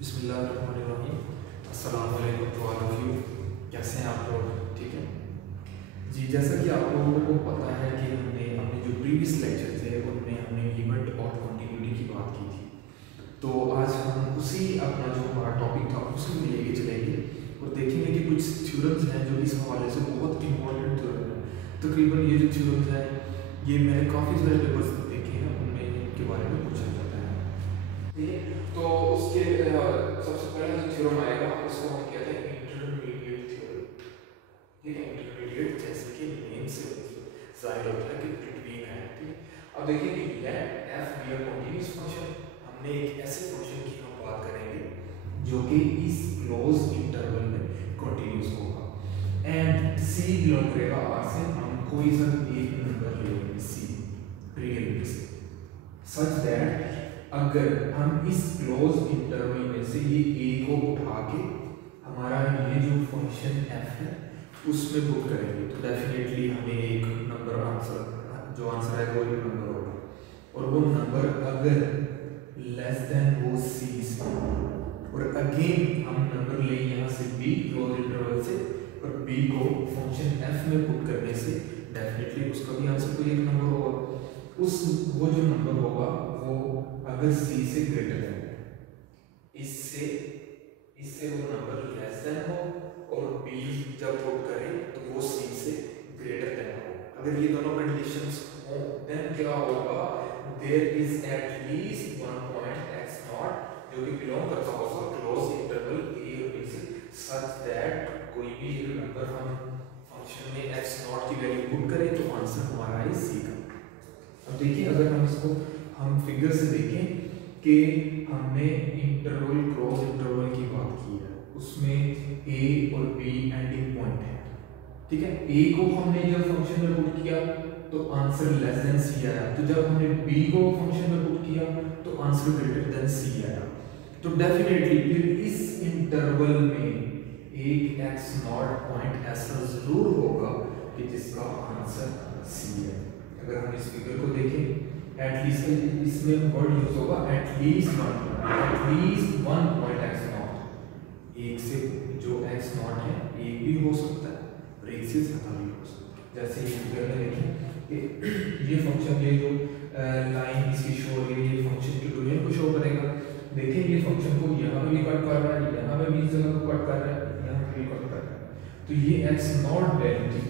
बिस्मिल्लाहिर्रहमानिर्रहीम। अस्सलाम वालेकुम टू ऑल ऑफ यू। कैसे हैं आप लोग? ठीक है जी। जैसा कि आप लोगों को पता है कि हमने अपने जो प्रीवियस लेक्चर थे उनमें हमने लिमिट और कंटिन्यूटी की बात की थी, तो आज हम उसी अपना जो हमारा टॉपिक था उसी में लेके चलेंगे और देखेंगे कि कुछ थ्योरम्स हैं जो इस हवाले से बहुत इंपॉर्टेंट थ्योरम है। तकरीबन ये जो थ्योरम्स हैं ये मैंने काफ़ी सारे पेपर्स देखे हैं, उनमें इनके बारे में पूछा जाता है। ठीक है, तो उसके सबसे पहला जो थ्योरम आएगा उसको हम कहते हैं इंटरमीडिएट थ्योरम। ठीक है, इंटरमीडिएट जैसे कि नेम से जाहिर होता है कि बिटवीन है। ठीक, अब देखिए कि let f be a continuous function. हमने एक ऐसे फंक्शन की हम बात करेंगे जो कि इस क्लोज इंटरवल में कंटीन्यूअस होगा एंड सी बिलोंग करेगा आर से। हम कोई सा एक नंबर लेंगे सी रियल में से, सच दैट अगर हम इस क्लोज इंटरवल में से ये ए को उठा के हमारा ये जो फंक्शन एफ है उसमें पुट करेंगे तो डेफिनेटली हमें एक नंबर आंसर जो आंसर है वो एक नंबर होगा, और वो नंबर अगर लेस देन वो सी से, और अगेन हम नंबर ले यहाँ से बी क्लोज इंटरवल से और बी को फंक्शन एफ में पुट करने से डेफिनेटली उसका भी आंसर कोई एक नंबर होगा। उस वो जो नंबर होगा वो अगर सी से ग्रेटर देन इससे इससे वो नंबर लेस देन हो और बी जब पुट करें तो वो सी से ग्रेटर देन हो। अगर ये दोनों कंडीशंस हो देन क्या होगा, there is at least one point x not जो कि बिलोंग करता होगा क्लोज इंटरवल ए और बी से, सच दैट कोई भी एक नंबर हम फंक्शन में एक्स नॉट की वैल्यू पुट करें तो आंसर हमारा है सी का। अब देखिए अगर हम इसको हम फिगर से देखें कि हमने इंटरवल क्रॉस इंटरवल की बात की है, उसमें ए और बी एंडिंग पॉइंट है। ठीक है, ए को हमने जब फंक्शन में पुट किया तो आंसर लेस देन सी आया, तो जब हमने बी को फंक्शन में पुट किया तो आंसर ग्रेटर देन सी आया। तो डेफिनेटली फिर इस इंटरवल में एक एक्स नॉट पॉइंट ऐसा जरूर होगा कि जिसका आंसर सी है। अगर हम इस फिगर को देखें एटलीस्ट इसमें वर्ड यूज होगा at least one point x not. एक से जो एक्स नॉट है एक भी हो सकता है और एक से ज्यादा भी हो सकता है। जैसे ये फिगर में देखें कि ये फंक्शन ये जो लाइन इसकी शो हो रही है ये फंक्शन की डोमेन को शो करेगा। देखिए ये फंक्शन को यहाँ पे भी कट कर रहा है, यहाँ पे भी इस जगह को कट कर रहा है, यहाँ पे भी कट कर रहा है, तो ये एक्स नॉट वैल्यू थी।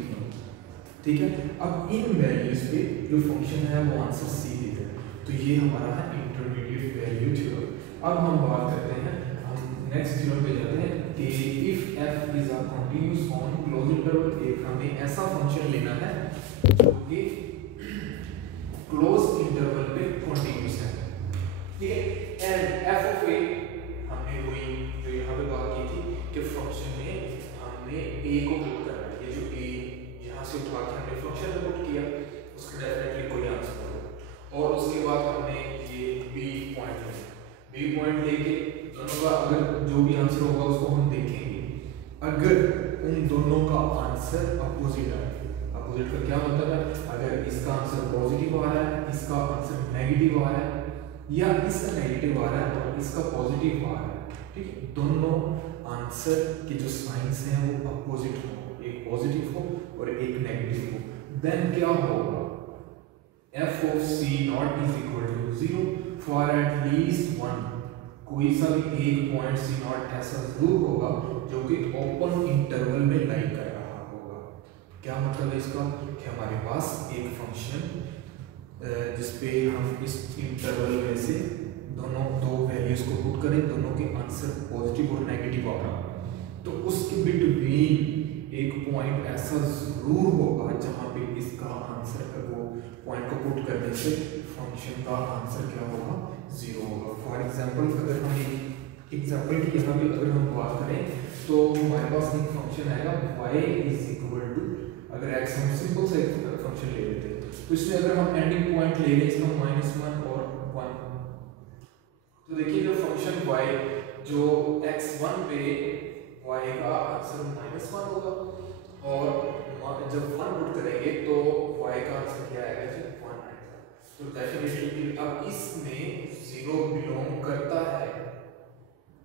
ठीक है, अब इन वैल्यूज पे जो फंक्शन है वो आंसर सी देगा, तो ये हमारा है इंटरमीडिएट वैल्यू थ्योरम। अब हम बात करते हैं, हम नेक्स्ट थ्योरम पे जाते हैं कि if F is a continuous on closed interval. एक हमें ऐसा फंक्शन लेना है जो कि क्लोज इंटरवल पे कंटीन्यूअस है। ठीक है, एंड एफ ऑफ ए हमने वही जो यहाँ पे बात की थी कि फंक्शन में हमने ए को पुट करना है, ये जो ए यहाँ से उठा के हमने फंक्शन में पुट किया उसका डेफिनेटली कोई आंसर होगा। और उसके बाद हमने ये बी पॉइंट लिया, बी पॉइंट लेके दोनों का अगर जो भी आंसर होगा उसको हम देखेंगे। अगर उन दोनों का आंसर अपोजिट है, अपोजिट का क्या मतलब है, अगर इसका आंसर पॉजिटिव आ रहा है इसका आंसर नेगेटिव आ रहा है, या इसका नेगेटिव आ रहा है और इसका पॉजिटिव आ रहा है। ठीक है, दोनों आंसर के जो साइंस हैं वो अपोजिट हो, एक पॉजिटिव हो और एक नेगेटिव हो, देन क्या होगा, f of c not is equal to 0 for at least one। कोई सा भी एक पॉइंट c नॉट ऐसा जरूर होगा जो कि ओपन इंटरवल में लाई कर रहा होगा। क्या मतलब है इसका, कि हमारे पास एक फंक्शन जिसपे हम इस इंटरवल में से दोनों दो वैल्यूज को पुट करें, दोनों के आंसर पॉजिटिव और नेगेटिव आ रहा, तो उसके बिटवीन एक पॉइंट ऐसा जरूर होगा जहां पे इसका आंसर वो पॉइंट को पुट करने से फंक्शन का आंसर क्या होगा, जीरो होगा। फॉर एग्जांपल अगर हम एक एग्जांपल की यहाँ पे अगर हम बात करें तो हमारे पास एक फंक्शन आएगा y इज इक्वल टू, अगर x हम सिंपल सा एक फंक्शन ले लेते हैं तो इसमें अगर हम एंडिंग पॉइंट ले लें इसका -1 और 1, तो देखिए जो फंक्शन y जो x1 पे y का आंसर -1 होगा और जब 1 पुट करेंगे तो y का आंसर क्या आएगा जी 1 आएगा। तो डेफिनेटली अब इसमें 0 बिलोंग करता है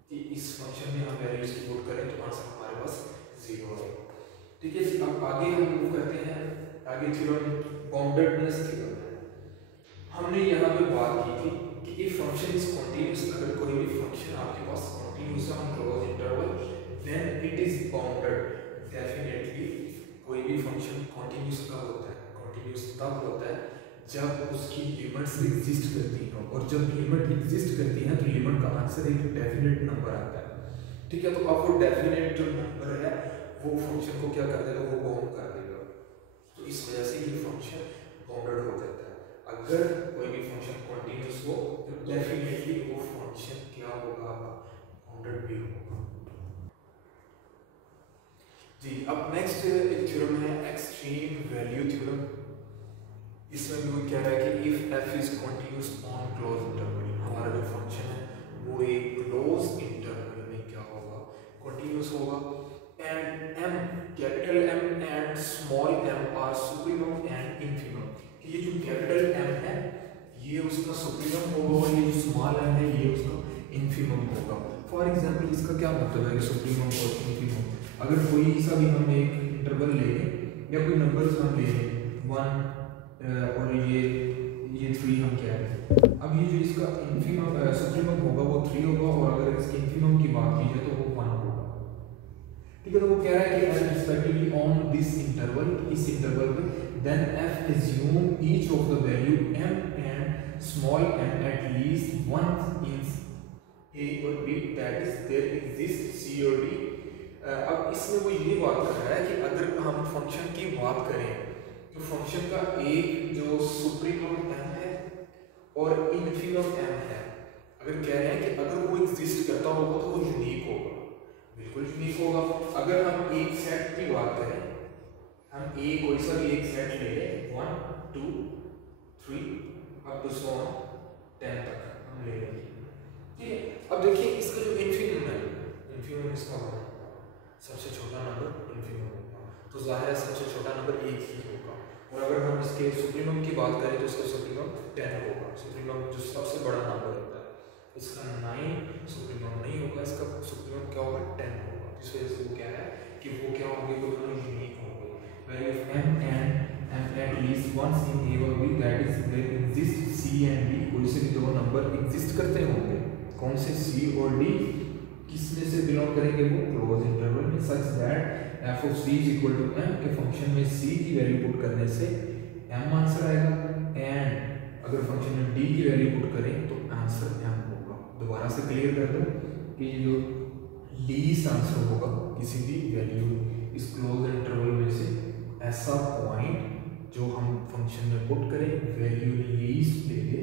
कि इस फंक्शन में हम वैल्यूज की पुट करें तो आंसर हमारे पास 0 है। ठीक है जी, अब आगे हम मूव करते हैं। आगे थ्योरम बाउंडेडनेस थ्योरम है। हमने यहाँ पे बात की थी कि इफ फंक्शन इज कंटीन्यूअस, अगर कोई भी फंक्शन आपके पास कंटीन्यूअस है on closed interval then it is bounded. Definitely कोई भी फंक्शन कंटीन्यूअस कब होता है? कंटीन्यूअस तब होता है जब उसकी लिमिट्स एग्जिस्ट करती हैं, और जब लिमिट एग्जिस्ट करती है तो लिमिट का आंसर एक डेफिनेट नंबर आता है। ठीक है, तो अब वो डेफिनेट जो नंबर है वो फंक्शन को क्या कर देगा? वो बाउंड कर देगा। तो इस वजह से ये फंक्शन बाउंडेड हो जाता है। अगर कोई भी फंक्शन कंटीन्यूअस हो तो डेफिनेटली वो फंक्शन क्या होगा? बाउंडेड भी होगा। जी, अब नेक्स्ट एक थ्योरम है एक्सट्रीम वैल्यू थ्योरम। इसमें भी वो कह रहा है कि if f is continuous on closed interval, हमारा जो फंक्शन है वो एक क्लोज इंटरवल में क्या होगा? कंटीन्यूअस होगा। And m, capital M and small m are supremum and infimum. ये जो कैपिटल M है ये उसका सुप्रीमम होगा और ये जो स्मॉल m है ये उसका इन्फिमम होगा। फॉर एग्जांपल इसका क्या मतलब है कि सुप्रीमम और इन्फिमम? अगर कोई सा भी हम एक इंटरवल ले लें या कोई नंबर्स हम ले लें 1 और ये 3 हम कह रहे हैं, अब ये जो इसका इन्फिमम सुप्रीमम होगा वो 3 होगा, और अगर इसके इन्फिमम की बात की जाए तो वो 1 होगा। ठीक है, तो वो कह रहा है कि as respectively on this interval, इस इंटरवल में then f assume each of the value m and small m at least once in a or b, that is there exists c or d। अब इसमें वो ये बात कर रहा है कि अगर हम फंक्शन की बात करें तो फंक्शन का एक जो सुप्रीमम m है और इन्फिमम m है, अगर कह रहे हैं कि अगर वो एग्जिस्ट करता होगा तो वो यूनिक होगा, बिल्कुल यूनिक होगा। अगर हम एक सेट की बात करें, हम ए कोई सा भी एक सेट ले लें 1 2 3 अप टू 10 तक हम ले लेंगे। ठीक है, अब देखिए इसका जो इन्फिमम है, इन्फिमम इसका होगा सबसे छोटा नंबर इन्फिमम होगा, तो जाहिर है सबसे छोटा नंबर एक ही होगा। और अगर हम इसके सुप्रीमम की बात करें तो इसका सुप्रीमम 10 होगा। सुप्रीमम जो सबसे बड़ा नंबर होता है इसका 9 सुप्रीमम नहीं होगा, इसका सुप्रीमम क्या होगा? 10 होगा। इस वजह से वो क्या है कि वो क्या होंगे? वो दोनों यूनिक होंगे। Value of m and m at least once in a or b, that is there exist c and d, कोई से भी दो नंबर एग्जिस्ट करते होंगे। कौन से? c और d किसमें से बिलोंग करेंगे? वो क्लोज इंटरवल में, such that f of c is equal to m के फंक्शन में c की वैल्यू पुट करने से m आंसर आएगा, एंड अगर फंक्शन में d की वैल्यू पुट करें तो आंसर m होगा। दोबारा से क्लियर कर दो कि जो लीस्ट आंसर होगा किसी भी वैल्यू इस क्लोज इंटरवल में से ऐसा पॉइंट जो हम फंक्शन में पुट करें वैल्यू लीस्ट दे दे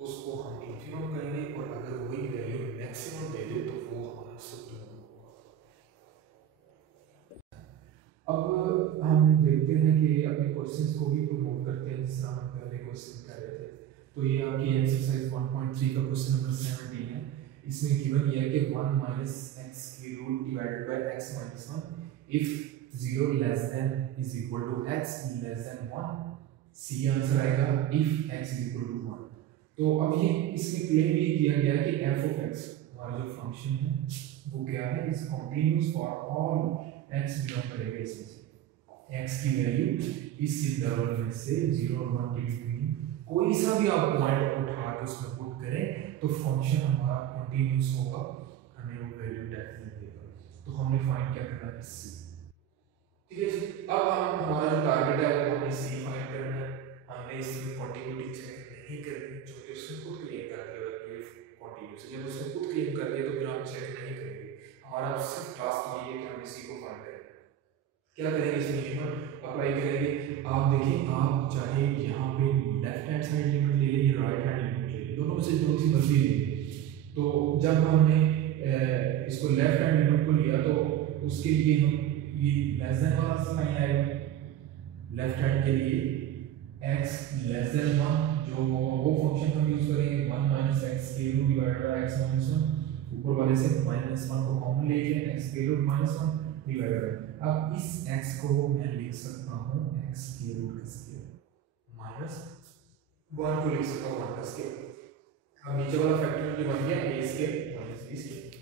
उसको हम इन्फिमम कहेंगे, और अगर वही वैल्यू मैक्सिमम दे दे तो वो हमारा सुप्रीमम होगा। अब हम देखते हैं कि अपने क्वेश्चंस को भी प्रमोट करते हैं जिस तरह हम पहले क्वेश्चन कर रहे थे। तो ये आपकी एक्सरसाइज 1.3 का क्वेश्चन नंबर 17 है। इसमें गिवन ये है कि 1 माइनस x की root divided by x minus 1 if 0 less than is equal to x less than 1, C answer आएगा if x is equal to 1। तो अब ये इसमें क्लेम ये किया गया है कि f ऑफ x हमारा जो फंक्शन है वो क्या है? Is continuous for all x belong करेगा इसमें से। x की वैल्यू इस इंटरवल में से 0 और 1 के बीच कोई सा भी आप पॉइंट उठा के उसमें पुट करें तो फंक्शन हमारा कंटीन्यूअस होगा, हमें वो वैल्यू डेफिनेट देगा। तो हमने फाइंड क्या करना है? c। ठीक है जी, अब हम हमारा जो टारगेट है वो हमने c फाइंड करना है। हमने इसमें कंटीन्यूटी चेक नहीं करनी क्योंकि उसने खुद क्लेम कर दिया कि ये कंटीन्यूअस है। जब उसने खुद क्लेम कर दिया तो फिर हम चेक नहीं करेंगे। हमारा सिर्फ टास्क ये है कि हम c को फाइंड करें। क्या करेंगे? इसमें लिमिट अप्लाई करेंगे। आप देखिए, आप चाहे यहाँ पे लेफ्ट हैंड साइड लिमिट ले लें या राइट हैंड लिमिट ले लें, दोनों में से जो सी मर्जी लें। तो जब हमने इसको लेफ्ट हैंड लिमिट को लिया तो उसके लिए हम ये लेस देन वाला साइन आएगा लेफ्ट हैंड के लिए, x लेस देन 1 जो वो फंक्शन हम यूज करेंगे 1 माइनस x के root divided by x minus 1, ऊपर वाले से माइनस 1 को कॉमन लेके x के रूट माइनस 1 डिवाइडेड बाय, अब इस x को मैं लिख सकता हूं x के रूट का स्क्वायर माइनस 1 को लिख सकता हूं 1 का स्क्वायर। अब नीचे वाला फैक्टोरियल बन गया a square minus b square.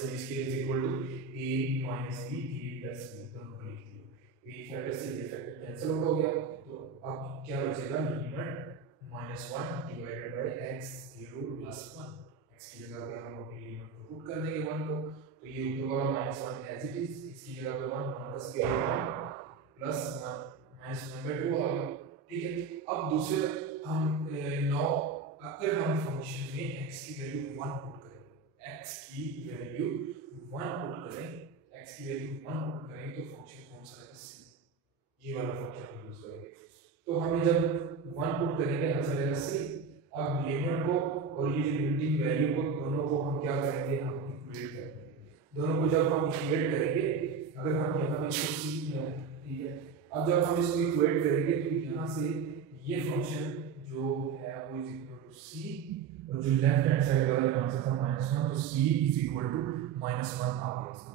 Minus b square is equal to a minus b a plus b, दोनों को लिख दिया। ए फैक्टर से ए फैक्टर कैंसिल आउट हो गया, तो अब क्या बचेगा, limit -1 divided by x cube plus 1। x की जगह पे हम अपनी लिमिट को पुट कर देंगे 1 को, तो ये ऊपर वाला -1 एज इट इज, इसकी जगह पे 1 का स्क्वायर प्लस 1 -1/2 आ गया। ठीक है, अब दूसरे हम नौ, अगर हम फंक्शन में x की वैल्यू 1 पुट करें, x की वैल्यू 1 पुट करें, x की वैल्यू 1 पुट करें, तो फंक्शन कौन सा रहेगा, c, ये वाला फंक्शन हम यूज करेंगे। तो हमें जब 1 पुट करेंगे आंसर आएगा c। अब लिमिट को और ये लिमिटिंग वैल्यू को दोनों को हम क्या करेंगे, हम इक्वेट करेंगे। दोनों को जब हम इक्वेट करेंगे, अगर हम यहाँ पे इसको c, ठीक है, अब जब हम इसको इक्वेट करेंगे तो यहाँ से ये फंक्शन जो है वो इज इक्वल टू c, और जो लेफ्ट हैंड साइड वाला जो आंसर था -1, तो c इज इक्वल टू -1 आ गया इसका।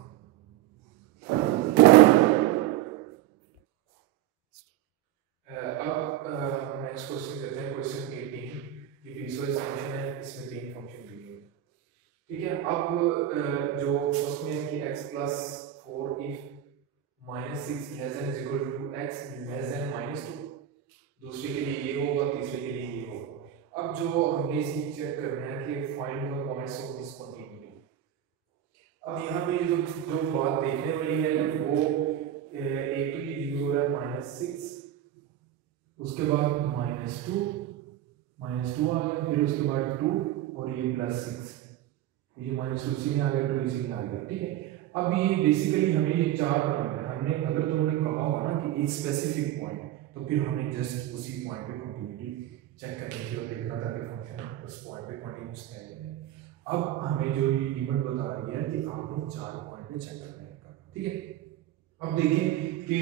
अब हम नेक्स्ट क्वेश्चन करते हैं, क्वेश्चन 18। ये पीसवाइज फंक्शन है, इसमें तीन फंक्शन दिए हैं। ठीक है, अब जो फर्स्ट में है कि x plus 4 if -6 less than is equal to x less than -2, दूसरे के लिए ये होगा, तीसरे के लिए ये होगा। अब जो हमने इसी चेक करना है कि find the points of this continuity. अब यहाँ पे जो जो बात देखने वाली है वो एक तो ये दी हो रहा है -6, उसके बाद -2 आ गया, फिर उसके बाद 2 और ये +6, ये -2 इसी में आ गया, 2 इसी में आ गया। ठीक है, अब ये बेसिकली हमें ये चार पॉइंट है, हमने अगर तुमने कहा होगा ना कि एक स्पेसिफिक पॉइंट, तो फिर हमें जस्ट उसी पॉइंट पे कंटिन्यूटी चेक करनी थी और देखना था कि फंक्शन उस पॉइंट पे कंटिन्यूअस है या नहीं। अब हमें जो ये लिमिट बता रही है कि आपने चार पॉइंट पे चेक करना है। ठीक है, अब देखें कि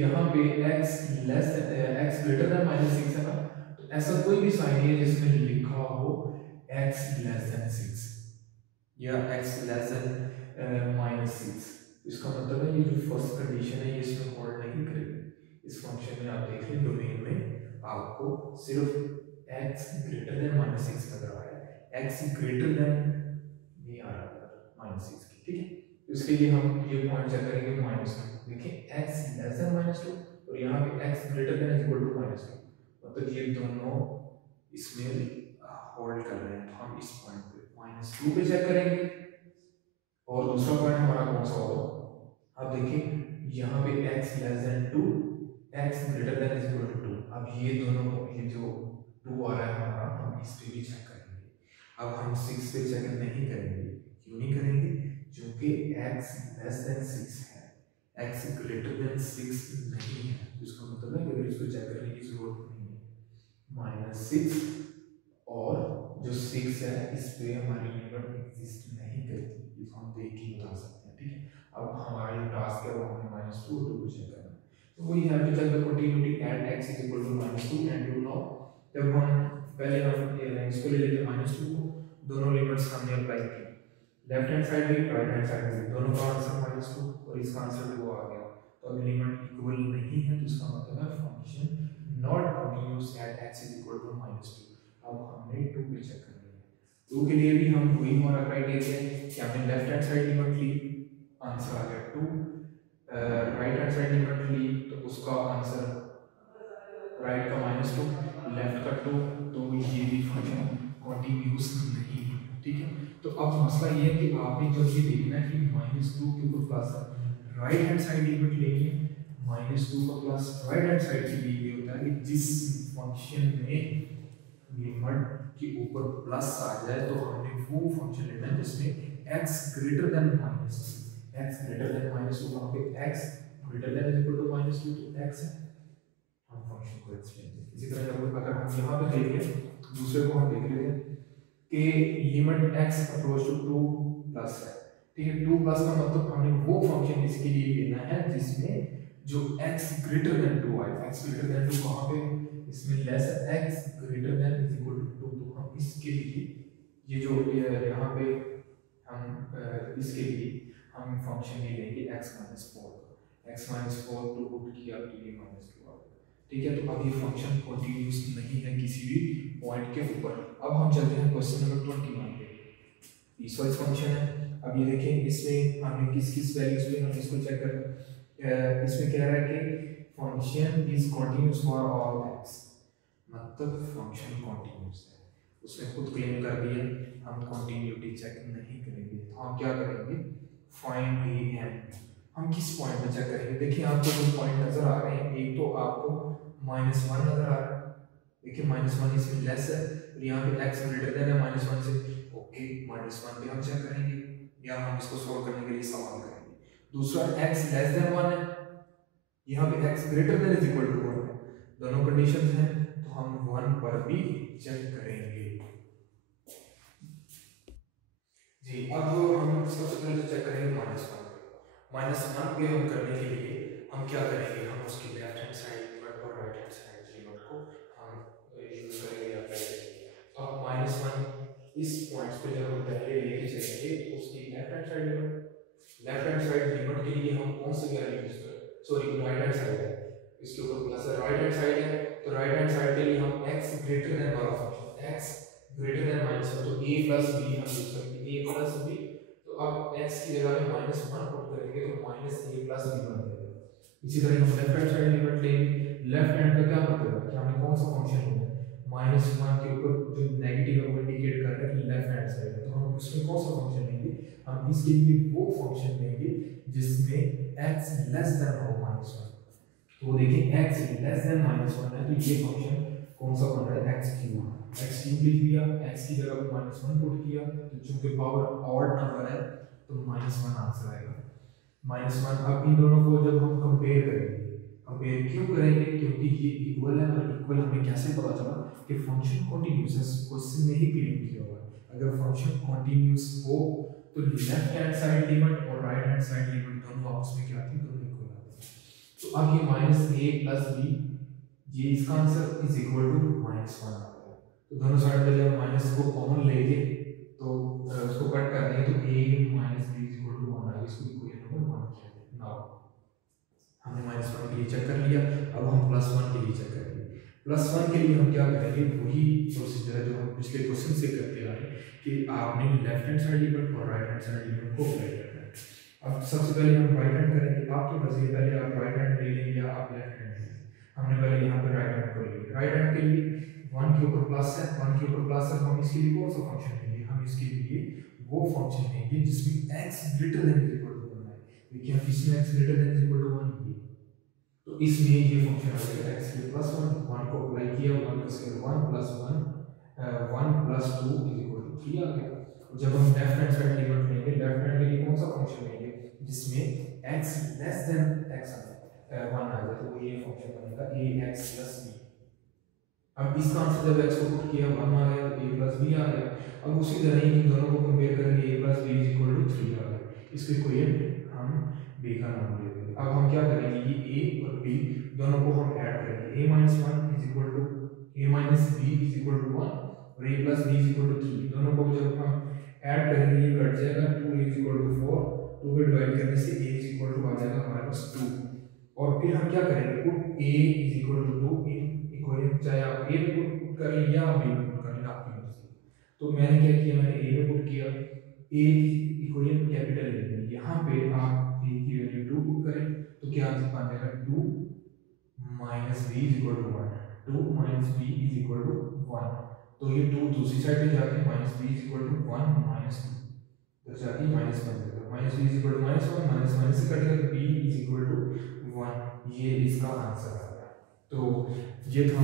यहाँ पे x ग्रेटर देन -6 है ना, तो ऐसा कोई भी साइन है जिसमें लिखा हो x लेस देन 6 या x लेस देन -6, इसका मतलब है ये जो फर्स्ट कंडीशन है ये इसमें होल्ड नहीं करेगी। इस फंक्शन में आप देख लें, डोमेन में आपको सिर्फ x ग्रेटर देन -6 नजर आ रहा है, x ग्रेटर देन नहीं आ रहा -6 की। ठीक है, तो इसके लिए हम ये पॉइंट चेक करेंगे -2। देखिए x लेस देन -2 और यहाँ पे x greater than is equal to -2, मतलब ये दोनों इसमें होल्ड कर रहे हैं। तो हम इस पॉइंट पे -2 पे चेक करेंगे, और दूसरा पॉइंट हमारा कौन सा होगा, अब देखिए यहाँ पे x less than 2, x greater than is equal to 2। अब ये दोनों को, ये जो 2 आ रहा है हमारा, हम इस पे भी चेक करेंगे। अब हम 6 पे चेक नहीं करेंगे, क्यों नहीं करेंगे, क्योंकि x लेस देन 6 है, x ग्रेटर देन 6 नहीं है, तो इसका मतलब है कि अगर इसको चेक करने की जरूरत नहीं है। -6 और जो 6 है इस पे हमारी लिमिट एग्जिस्ट नहीं करती, ये हम देख के बता सकते हैं। ठीक है, अब हमारा जो टास्क है वो हमें -2 और 2 को चेक करना है, तो we have to check the continuity at x is equal to -2 and 2। Now जब हम पहले हम इसको ले लेते हैं -2 को, दोनों लिमिट्स हमने अप्लाई की, लेफ्ट हैंड साइड भी राइट हैंड साइड भी, दोनों का आंसर -2 और इसका आंसर 2 आ गया। तो अब लिमिट इक्वल नहीं है, तो इसका मतलब है function not continuous at x is equal to -2। अब हमने 2 पे चेक करना है, 2 के लिए भी हम वही हमारा क्राइटेरिया है कि हमने लेफ्ट हैंड साइड लिमिट ली, आंसर आ गया 2, राइट हैंड साइड लिमिट ली तो उसका आंसर राइट का -2, लेफ्ट का 2, तो ये भी फंक्शन कंटीन्यूअस नहीं है। ठीक है, तो अब मसला ये है कि आपने जब ये देखना है कि -2 के ऊपर प्लस है, राइट हैंड साइड लिमिट लेनी है, -2 का प्लस राइट हैंड साइड के लिए ये होता है कि जिस फंक्शन में लिमिट के ऊपर प्लस आ जाए तो हमने वो फंक्शन लेना है जिसमें x greater than -2, x greater than -2, वहां पे x greater than is equal to -2, तो x है, हम फंक्शन को एक्सप्लेन करें। इसी तरह अगर हम यहाँ पे देखें, दूसरे को हम देख लेते हैं कि limit x approach to 2 plus है। ठीक है, 2 प्लस का मतलब हमने वो फंक्शन इसके लिए लेना है जिसमें जो x ग्रेटर देन 2 आए, x ग्रेटर देन 2 कहाँ पे, इसमें लेस है, x greater than is equal to 2, तो हम इसके लिए ये जो यहाँ पे हम इसके लिए हम फंक्शन ले लेंगे x -4 का, x -4 टू पुट किया तो ये -2 आ गया। ठीक है, तो अब ये फंक्शन कंटीन्यूअस नहीं है किसी भी पॉइंट के ऊपर। अब हम चलते हैं क्वेश्चन नंबर 21 पे, पीसवाइज फंक्शन है। अब अब ये देखें इसमें हमें किस किस वैल्यूज पे हम इसको चेक करें। इसमें कह रहा है कि function is continuous for all x, मतलब फंक्शन कंटिन्यूअस है, उसने खुद क्लेम कर दिया। हम कंटिन्यूटी चेक नहीं करेंगे, तो हम क्या करेंगे, फाइंड ए एंड बी। हम किस पॉइंट पे चेक करेंगे, देखिए आपको दो पॉइंट नजर आ रहे हैं, एक तो आपको -1 नजर आ रहा है, देखिए -1 इसमें लेस है और यहाँ पे x ग्रेटर देन है -1 से, ओके -1 पे हम चेक करेंगे या हम इसको सॉल्व करने के लिए सवाल करेंगे। दूसरा x लेस देन 1 है, यहाँ पे x greater than is equal to 1 है, दोनों कंडीशंस हैं, तो हम 1 पर भी चेक करेंगे। जी अब हम सबसे पहले तो चेक करेंगे -1 पे। -1 पे हम करने के लिए हम क्या करेंगे, हम उसकी लेफ्ट हैंड साइड लिमिट और राइट हैंड साइड लिमिट को हम यूज करेंगे या अप्लाई करेंगे। तो अब -1 इस पॉइंट्स पे जब हम पहले लेके चलेंगे तो उसकी लेफ्ट हैंड साइड लिमिट के लिए हम कौन सी वैल्यू यूज करें, सॉरी राइट हैंड साइड है, इसके ऊपर प्लस है, राइट हैंड साइड है, तो राइट हैंड साइड के लिए हम x ग्रेटर देन वाला फंक्शन x ग्रेटर देन -1, तो a प्लस b हम यूज करेंगे, a प्लस b, तो अब x की जगह में -1 पुट करेंगे तो -a प्लस b बन जाएगा। इसी तरह हम लेफ्ट हैंड साइड लिमिट लेंगे, लेफ्ट हैंड का क्या मतलब है कि हमें कौन सा फंक्शन लेना है, -1 के ऊपर जो नेगेटिव है वो इंडिकेट कर रहा है कि लेफ्ट हैंड साइड है, तो हम उसमें कौन सा फंक्शन लेंगे, हम इसके लिए वो फंक्शन लेंगे जिसमें x लेस देन हो -1। तो देखिए x लेस देन -1 है, तो ये फंक्शन कौन सा बन रहा है, x क्यूब लिख दिया, x की जगह पे -1 पुट किया, तो चूंकि पावर ऑड नंबर है तो -1 आंसर आएगा। -1 अब इन दोनों को जब हम कंपेयर करेंगे, कंपेयर क्यों करेंगे, क्योंकि ये इक्वल है, और इक्वल हमें कैसे पता चला कि फंक्शन कंटीन्यूअस है, क्वेश्चन में ही क्लेम किया हुआ है। अगर फंक्शन कंटीन्यूअस हो तो लेफ्ट हैंड साइड लिमिट और राइट हैंड साइड लिमिट दोनों आपस में क्या आती है, दोनों इक्वल आती है। तो अब ये -a प्लस b, ये इसका आंसर इज इक्वल टू -1 आ गया। तो दोनों साइड पे जब माइनस को कॉमन लेंगे तो उसको कट कर देंगे तो a minus b is equal to 1 आ गया, इसको इक्वेशन नंबर 1 किया जाए। नाउ हमने -1 के लिए चेक कर लिया, अब हम +1 के लिए चेक करेंगे। +1 के लिए हम क्या करेंगे, वही प्रोसीजर है जो हम पिछले क्वेश्चन से करते आ रहे हैं कि आपने लेफ्ट हैंड साइड लिमिट और राइट हैंड साइड लिमिट को अप्लाई करना है। अब सबसे पहले हम राइट हैंड करेंगे, आपकी मर्जी है, पहले आप राइट हैंड ले लेंगे या आप लेफ्ट हैंड ले लेंगे। हमने पहले यहाँ पे राइट हैंड को ले लिया, राइट हैंड के लिए 1 के ऊपर प्लस है, 1 के ऊपर प्लस है, हम इसके लिए कौन सा फंक्शन लेंगे, हम इसके लिए वो फंक्शन लेंगे जिसमें x greater than is equal to 1 है। देखिए हम इसमें x greater than is equal to 1 ये, तो इसमें ये फंक्शन आ जाएगा x के प्लस 1 को अप्लाई किया, 1 का square 1 plus 1 1 plus 2 is equal to 3 आ गया। जब हम लेफ्ट हैंड साइड लिमिट लेंगे, लेफ्ट हैंड के लिए कौन सा फंक्शन लेंगे जिसमें x लेस देन x 1 आ जाए, तो ये फंक्शन बनेगा ax प्लस b। अब इसका आंसर जब x को पुट किया 1 आ गया, a प्लस b आ गया। अब उसी तरह ही इन दोनों को कंपेयर करेंगे, a plus b is equal to 3 आ गया, इसको इक्वेशन हम b का नाम दे देंगे। अब हम क्या करेंगे, ये a और b दोनों को हम ऐड करेंगे, a minus 1 is equal to a minus b is equal to 1 और a plus b is equal to 3, दोनों को जब हम ऐड करेंगे ये कट जाएगा, 2 इज इक्वल टू 4, 2 पे डिवाइड करने से a इज इक्वल टू आ जाएगा हमारे पास 2, और फिर हम क्या करेंगे, put a is equal to 2 in equation, चाहे आप a में पुट कर लें या b में पुट कर लें, आपकी मर्जी। तो मैंने क्या किया, मैंने a में पुट किया, a की इक्वेशन कैपिटल लेंगे, यहाँ पे आप a की वैल्यू 2 पुट करें तो क्या आ जाएगा 2 minus b is equal to 1, 2 minus b is equal to 1, तो ये 2 दूसरी साइड पे जाके minus b is equal to 1 minus 2 तो जाके माइनस बन जाएगा, minus b is equal to minus 1, minus minus से कटेगा तो b इज इक्वल टू 1, ये इसका आंसर आ गया। तो ये था